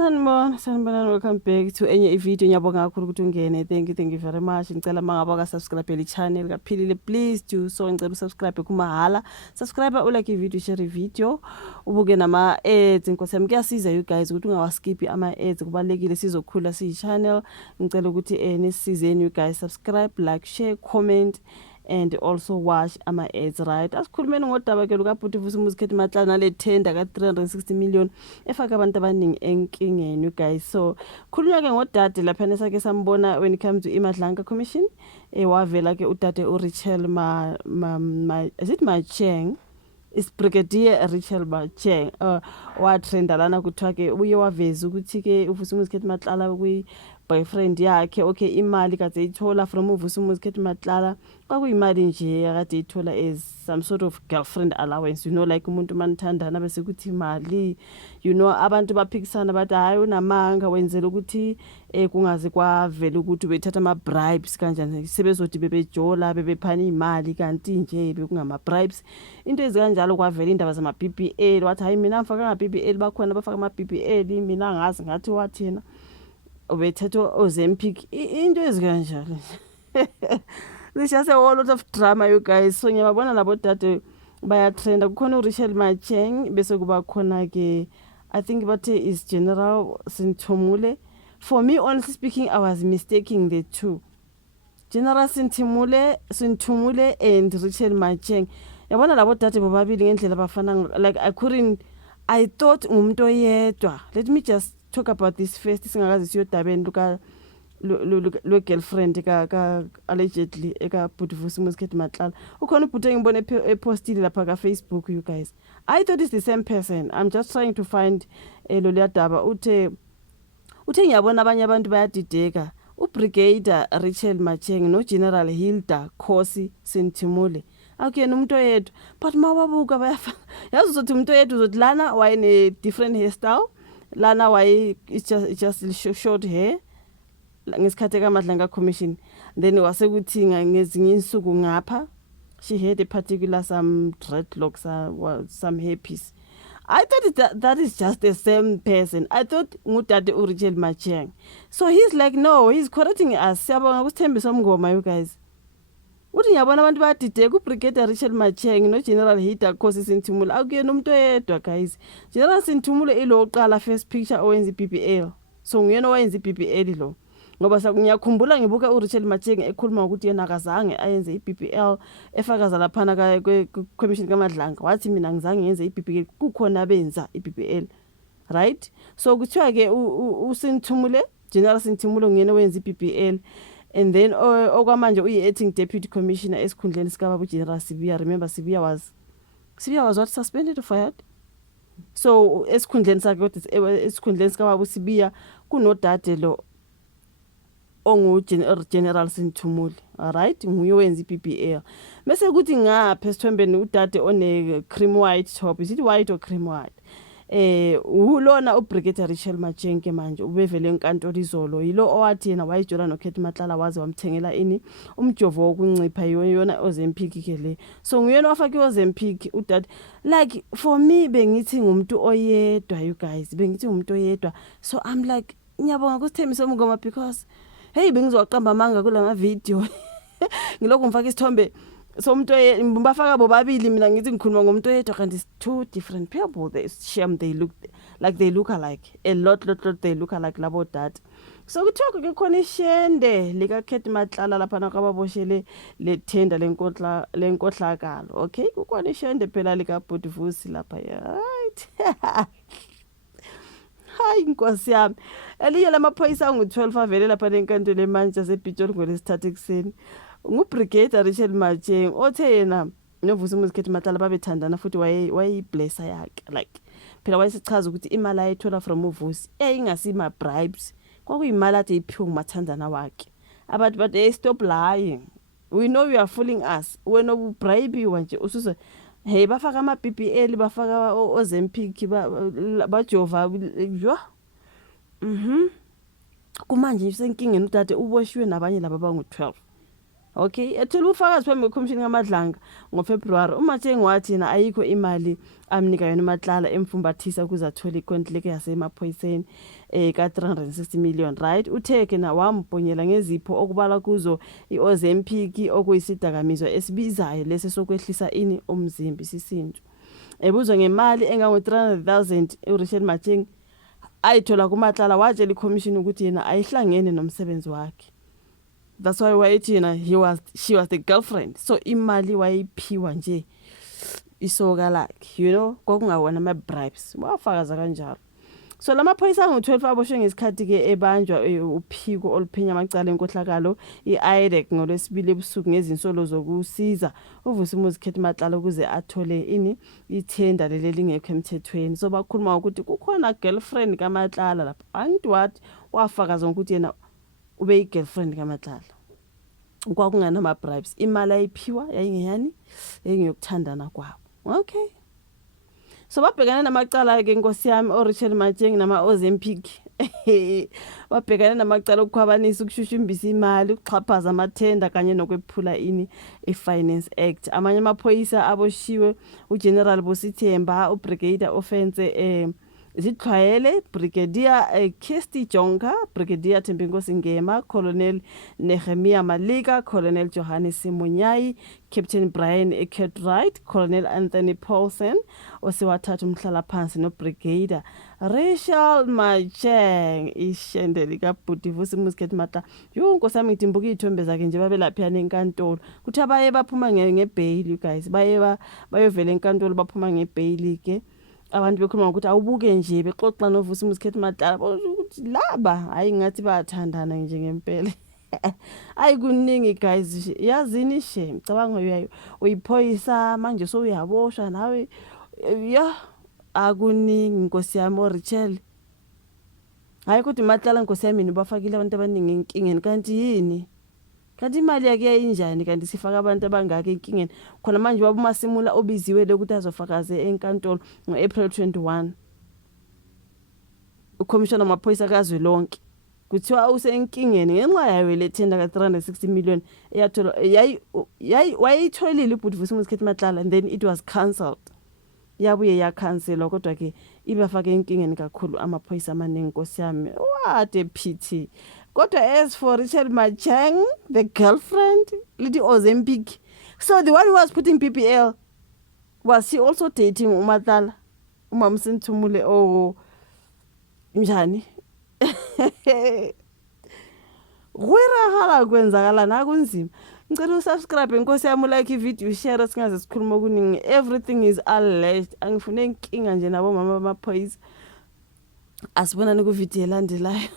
Sanibona, welcome back to enye ivideo. Ngiyabonga kakhulu ukuthi ungene. Thank you very much. Ngicela mangaba ka subscribe le channel kaphilile, please do so. Ngicela subscribe kumahala. Subscribe ulike ivideo, share ivideo. Ubuke nama ads. Inkosi yami kuyasiza you guys ukuthi ungawaskip ama ads. Kubalekile sizokhula siyi channel. Ngicela ukuthi nisizeni you guys, subscribe, like, share, comment and also watch ama ads, right? Asikhulumeni ngodaba ke lukaBhuthuvusi Muzikhethi Matlala nale tender ka 360 million efaka abantu abaningi enkingeni you guys. So khulunywa ke ngodade lapha nesake sambona when it comes to iMadlanga Commission. Wavela ke udade uRachel is it Macheng? Is Brigadier Rachel Macheng wa trenda lana kuthiwa ke uye waveza ukuthi ke uVusi Muzikhethi Matlala kwi boyfriend yakhe, okay, imali kade ithola from uVusi Muzikhethi Matlala kwakuyimali nje akade ithola as some sort of girlfriend allowance, you know, like umuntu manithandana bese kuthi imali, you know, abantu baphikisana bathi hayi unamanga wenzela ukuthi kungaze kwavela ukuthi bethatha ama bribes kanjani, sebezothi bebejola bebephana imali kanti nje bekungama bribes, into ezikanjalo. Kwavela indaba zama BBL wathi hayi mina ngifaka ama BBL, bakhona bafaka ama BBL, mina ngazi ngathi wathina ubethetho Ozempic, into ezikanjalo. There's just a whole lot of drama you guys. So ngiyabona labo dade baya trenda. Kukhona uRachel Macheng bese kuba khona ke I think bathe is General Sinthumule. For me, honestly speaking, I was mistaking the two. General Sinthumule and Rachel Macheng. Yabona labo dade bobabili ngendlela bafana, like I thought umuntu oyedwa. Let me just talk about this first. Singakazi siyodabeni lo girlfriend ka allegedly eka Bhuthuvusi Muzikhethi Matlala. Ukhona ubhuti engibone epostile lapha ka Facebook you guys. I thought it's the same person. I'm just trying to find lo daba. Uthe ngiyabona abanye abantu bayadideka. Ubrigadier Rachel Macheng no General Hilda Khosi Sinthumule akuyena umuntu oyedwa, but mawabuka bayafana. Yazi uzothi umuntu oyedwa uzothi lana wayene different hairstyle, lana waye it's just short hair ngesikhathi kaMadlanga Commission, then wasekuthi ngezinye insuku ngapha she had a particular some dreadlocks or some hairpiece. I thought that is just the same person. I thought ngudade uRachel Macheng. So he's like, no, he's correcting us. Siyabonga kusithembisa umngoma you guys. Uthi ngiyabona abantu bayadideka uBrigadier Rachel Macheng no General Hilda Khosi Sinthumule akuyena umuntu oyedwa guys. General Sinthumule ilo oqala first picture owenza iBBL. So nguyena owenza iBBL lo. Ngoba ngiyakhumbula ngibuka uRachel Macheng ekhuluma ukuthi yena akazange ayenze iBBL efakaza laphana ka commission kaMadlanga. Wathi mina ngizange ngenze iBBL, kukhona benza iBBL. Right? So kuthiwa ke uSinthumule, General Sinthumule nguyena owenza iBBL. And then okwamanje uyi-acting deputy commissioner esikhundleni sikaBaba uGeneral Sibiya. Remember Sibiya was what, suspended or fired? So esikhundleni sakhe kodwa esikhundleni sikaBaba uSibiya kunodade lo General Sinthumule. All right, nguye wenza iBBL. Bese kuthi ngapha esithembeni udade one cream white top. Is it white or cream white? Ulona uBrigadier Rachel Macheng manje ubevele enkantolo izolo, yilo owathi yena wayijola noKhethi Matlala waze wamthengela ini umjovo wokuncipha yona Ozempic ke le. So nguyena wafaka iOzempic udade. Like for me bengithi ngumuntu oyedwa you guys, bengithi ngumuntu oyedwa. So I'm like ngiyabonga kusithembisa umngoma because hey bengizoqamba amanga kulama video. Ngilokho ngifaka isithombe so umuntu bafaka bobabili, mina ngithi ngikhuluma ngomuntu oyedwa kanti it's two different people. They shame, they look alike a lot they look alike labo dad. So kuthiwa ke khona ishende lika Khethi Matlala lapha nakababoshele le tender lenkohlakalo. Okay, kukhona ishende phela lika Bhuthuvusi lapha, right? Hayi inkosi yami, elinye lamaphoyisa angu-12 avele lapha lenkantolo emanje yasePitoli ngolesithathu ekseni. NguBrigadier Rachel Macheng othe yena noVusi Muzikhethi Matlala babethandana futhi wayeyiblessa yakhe, like phela wayesichaza ukuthi imali ayithola from uVusi ingasima bribes, kwakuyimali ade iphiwe umathandana wakhe. Abantu bathi stop lying, we know you are fooling us. Wena ubribe nje ususe hey bafaka ama BBL, bafaka Ozempic, bajova yo kumanje senkingeni udade uboshiwe nabanye laba bangu-12. Okay, ethula ufakazi phambi kwekhomishini kaMadlanga ngoFebruary. uMatsheng wathi yena ayikho imali amnika yona uMatlala emfumbathisa ukuze athole ikontileka yasemaphoyiseni ka-360 million, right? uTheke na wambhonyela ngezipho okubala kuzo i-Ozempic okuyisidakamiswa esibizayo lesi sokwehlisa umzimba isisinto. Ebuzwa ngemali engango-300,000 uRachel Matsheng ayithola kuMatlala watshela ikhomishini ukuthi yena ayihlangene nomsebenzi wakhe. That's why wayethi yena she was the girlfriend. So imali wayiphiwa nje isoka lakhe, you know, kwakungawona ama-bribes. Wafakaza kanjalo. So lamaphoyisa angu-12 aboshwe ngesikhathi ke ebanjwa uphiko oluphenya amacala enkohlakalo i-IDEC ngolwesibili ebusuku ngezinsolo zokusiza uVusumuzi Khethi Matlala ukuze athole ithenda leli lingekho emthethweni. So bakhuluma ukuthi kukhona girlfriend kaMatlala lapha. Angithi wathi wafakaza ukuthi yena ube yi-girlfriend kaMatlala. Kwakungana ama-bribes. Imali ayiphiwa yayingeyani? Yayingeyokuthandana kwabo. Okay. So babhekana namacala ke Nkosi yami uRachel Matsheng nama-Ozempic. Babhekana namacala okukhwabanisa ukushushumbisa imali, ukuxhaphaza amathenda kanye nokwephula i-Finance Act. Amanye amaphoyisa aboshiwe uGeneral Bosithemba, uBrigadier Offense Zithlwayele, Brigadier Kirsty Jonka, Brigadier Thembinkosi Ngema, Colonel Nehemiah Malika, Colonel Johannes Simonyayi, Captain Brian Cartwright, Colonel Anthony Paulsen, osewathatha umhlalaphansi noBrigadier Rachel Matsheng, ishende likaBhuti Vusumuzi Khethi Matlala. Nkosi yami ngidimbuka iy'thombe zakhe nje babelaphiyana enkantolo. Kuthi abaye baphuma ngebail, you guys. Bayovela enkantolo baphuma ngebail ke. Abantu bekhuluma ukuthi awubuke nje bexoxa noVusumuzi Khethi Matlala ukuthi laba hayi ngathi bayathandana nje ngempela. Ayikuningi guys, yazini she ngicabanga uyiphoyisa manje so uyaboshwa nawe ya akuningi Nkosi yami uRachel. Hayi ukuthi Matlala Nkosi yami nibafakile abantu abaningi enkingeni kanti yini? Kanti imali yake yayinjani kanti sifaka abantu abangaka enkingeni? Khona manje wabumasimula obiziwe lokuthi azofakaze enkantolo ngoApril 21. uCommissioner wamaphoyisa kazwelonke kuthiwa usenkingeni ngenxa yayo le tender ka-360 million eyathola wayitholile uBhuti Vusumuzi Khethi Matlala and then it was cancelled. Yabuye yakhanselwa kodwa ke ibafake enkingeni kakhulu amaphoyisa amaningi Nkosi yami. What a pity. Kodwa as for Rachel Matsheng, the girlfriend, little Ozempic. So the one who was putting PPL, was he also dating uMatlala? Umamsinthumule njani? Gwira kwenzakala nakunzima. Ngicela usubscribe Nkosi yami, like i-video, share singaze sikhuluma okuningi. Everything is alleged. Angifune inkinga nje nabo mama bamaphoyisa. Asibonani ku video elandelayo.